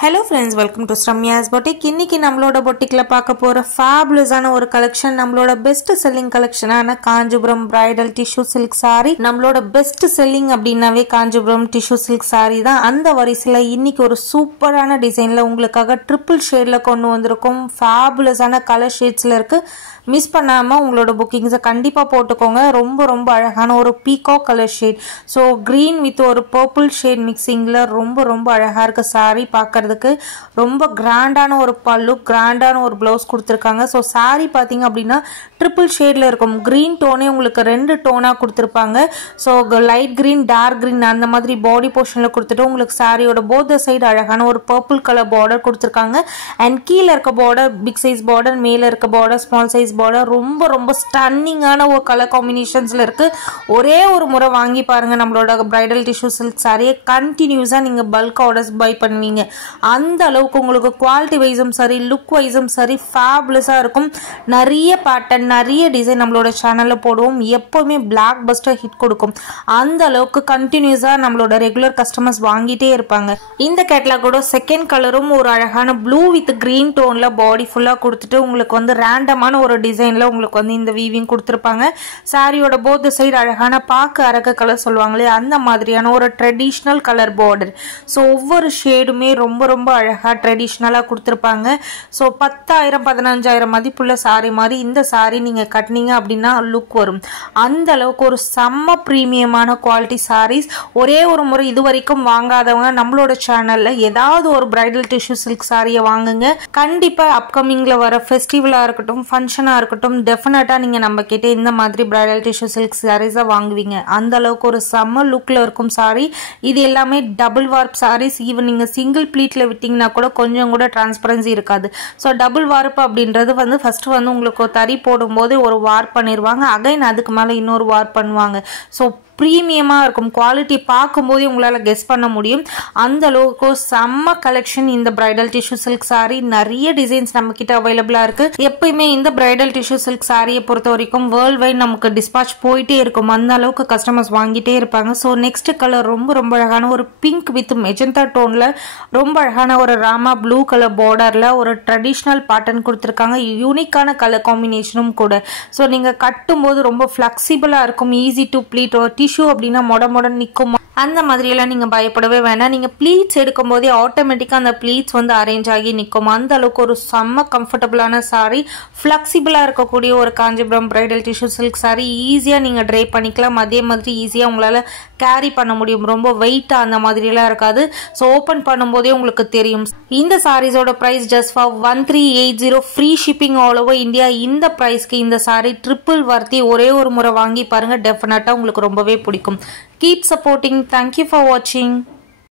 Hello friends, welcome to Ramya's Boutique. இன்னைக்கு நம்மளோட பொட்டிக்ல பார்க்க போற ஃபேபுலஸான ஒரு கலெக்ஷன், நம்மளோட பெஸ்ட் செல்லிங் கலெக்ஷனான Kanchipuram bridal tissue silk saree. நம்மளோட பெஸ்ட் செல்லிங் அப்படினாவே காஞ்சிபுரம் டிஷ்யூ சில்க் saree தான். அந்த வரிசையில இன்னைக்கு ஒரு சூப்பரான டிசைன்ல உங்களுக்காக ட்ரிபிள் ஷேட்ல கொண்டு வந்திருக்கோம். ஃபேபுலஸான கலர் ஷேட்ஸ்ல இருக்கு. மிஸ் பண்ணாம உங்களோட புக்கிங்ஸை கண்டிப்பா போட்டுக்கோங்க. ரொம்ப ரொம்ப அழகான ஒரு peacock colour shade. So green with ஒரு பர்பிள் ஷேட் மிக்சிங்ல ரொம்ப ரொம்ப அழகா இருக்கு saree பார்க்கறதுக்கு. ரொம்ப கிராண்டான ஒரு பல்லு, கிராண்டான ஒரு பிளவுஸ் கொடுத்துருக்காங்க. ஸோ saree பார்த்தீங்க அப்படின்னா ட்ரிபிள் ஷேட்ல இருக்கும். கிரீன் டோனே உங்களுக்கு ரெண்டு டோனா கொடுத்துருப்பாங்க. So light green, dark green அந்த மாதிரி பாடி போர்ஷன்ல கொடுத்துட்டு உங்களுக்கு சாரியோட போத் சைடு அழகான ஒரு பர்பிள் கலர் பார்டர் கொடுத்துருக்காங்க. அண்ட் கீழே இருக்க பார்டர் பிக் சைஸ் பார்டர், மேல இருக்க பார்டர் ஸ்மால் சைஸ் பார்டர். ரொம்ப ரொம்ப ஸ்டன்னிங்கான ஒரு கலர் காம்பினேஷன்ஸ்ல இருக்கு. ஒரே ஒரு முறை வாங்கி பாருங்க நம்மளோட பிரைடல் டிஷ்யூ சில்க் சாரியை. கண்டினியூஸா நீங்க பல்க் ஆர்டர்ஸ் பை பண்ணுவீங்க. அந்த அளவுக்கு உங்களுக்கு குவாலிட்டி வைஸும் சரி, லுக் வைஸும் சரி ஃபேபுலஸா இருக்கும். நிறைய பேட்டர்ன், நிறைய டிசைன் நம்மளோட சேனல்ல போடுவோம். எப்பவுமே பிளாக் பஸ்டர் ஹிட் கொடுக்கும். அந்த அளவுக்கு கண்டினியூஸா நம்மளோட ரெகுலர் கஸ்டமர்ஸ் வாங்கிட்டே இருப்பாங்க. இந்த கேட்டலாகோட செகண்ட் கலரும் ஒரு அழகான ப்ளூ வித் கிரீன் டோன்ல பாடி ஃபுல்லா கொடுத்துட்டு உங்களுக்கு வந்து ரேண்டமான ஒரு டிசைன்ல உங்களுக்கு வந்து இந்த வீவிங் கொடுத்துருப்பாங்க. சாரியோட போத் சைடு அழகான பாக்கு அரக்க கலர் சொல்லுவாங்களே அந்த மாதிரியான ஒரு ட்ரெடிஷ்னல் கலர் பார்டர். ஸோ ஒவ்வொரு ஷேடுமே ரொம்ப ரொம்ப அழகா ட்ரெடிஷ்னலா கொடுத்துருப்பாங்க. ஸோ 10,000 15,000 மதிப்புள்ள சாரி மாதிரி இந்த சாரி நீங்க கட்டினீங்க அப்படின்னா லுக் வரும். அந்த அளவுக்கு ஒரு செம்ம பிரீமியமான குவாலிட்டி சாரீஸ். ஒரே ஒரு முறை இது வரைக்கும் வாங்காதவங்க நம்மளோட சேனல்ல ஏதாவது ஒரு பிரைடல் டிஷ்யூ சில்க் சாரியை வாங்குங்க. கண்டிப்பா அப்கமிங்ல வர ஃபெஸ்டிவலா இருக்கட்டும், ஃபங்க்ஷனா இருக்கட்டும், டெஃபினட்டா நீங்க நம்ம கிட்ட இந்த மாதிரி பிரைடல் டிஷ்யூ சில்க் சாரீஸை வாங்குவீங்க. அந்த அளவுக்கு ஒரு செம்ம லுக்ல இருக்கும் சாரி. இது எல்லாமே டபுள் வார்ப் சாரீஸ். ஈவன் நீங்க சிங்கிள் ப்ளீட்ல விட்டீங்கன்னா கூட கொஞ்சம் கூட டிரான்ஸ்பரன்சி இருக்காது. ஸோ டபுள் வார்ப் அப்படின்றது வந்து ஃபர்ஸ்ட் வந்து உங்களுக்கு தறி போடும்போது ஒரு வார்ப் பண்ணிடுவாங்க. அகைன் அதுக்கு மேலே இன்னொரு வார்ப் பண்ணுவாங்க. ஸோ ப்ரீமியமாக இருக்கும். குவாலிட்டி பார்க்கும்போதே உங்களால் கெஸ் பண்ண முடியும். அந்த அளவுக்கு செம்ம கலெக்ஷன் இந்த பிரைடல் டிஷ்யூ சில்க் சாரி. நிறைய டிசைன்ஸ் நம்ம கிட்ட அவைலபிளா இருக்கு. எப்பயுமே இந்த பிரைடல் டிஷ்யூ சில்க் சாரியை பொறுத்த வரைக்கும் வேர்ல்ட் வைட் நமக்கு டிஸ்பாச் போயிட்டே இருக்கும். அந்த அளவுக்கு கஸ்டமர்ஸ் வாங்கிட்டே இருப்பாங்க. ஸோ நெக்ஸ்ட் கலர் ரொம்ப ரொம்ப அழகான ஒரு பிங்க் வித் மெஜந்தா டோன்ல ரொம்ப அழகான ஒரு ராமா ப்ளூ கலர் பார்டர்ல ஒரு ட்ரெடிஷ்னல் பேட்டர்ன் கொடுத்துருக்காங்க. யூனிக்கான கலர் காம்பினேஷனும் கூட. ஸோ நீங்க கட்டும் போது ரொம்ப பிளெக்சிபிளா இருக்கும். Easy to pleat. டிஷ்யூ அப்படின்னா மொட நிற்கும். அந்த மாதிரியெல்லாம் நீங்கள் பயப்படவே வேண்டாம். நீங்கள் ப்ளீட்ஸ் எடுக்கும் போதே ஆட்டோமேட்டிக்காக அந்த ப்ளீட்ஸ் வந்து அரேஞ்ச் ஆகி நிற்கும். அந்த அளவுக்கு ஒரு செம்ம கம்ஃபர்டபுளான சாரி, ஃப்ளெக்சிபிளாக இருக்கக்கூடிய ஒரு Kanchipuram bridal tissue silk sorry. ஈஸியாக நீங்கள் ட்ரை பண்ணிக்கலாம். அதே மாதிரி ஈஸியாக உங்களால் கேரி பண்ண முடியும். ரொம்ப வெயிட்டாக அந்த மாதிரியெல்லாம் இருக்காது. ஸோ ஓப்பன் பண்ணும்போதே உங்களுக்கு தெரியும். இந்த சாரீஸோட price just for 1380, free shipping all over India. இந்த ப்ரைஸ்க்கு இந்த சாரி ட்ரிபிள் வர்த்தி. ஒரே ஒரு முறை வாங்கி பாருங்க, டெஃபினட்டாக உங்களுக்கு ரொம்பவே பிடிக்கும். Keep supporting. Thank you for watching.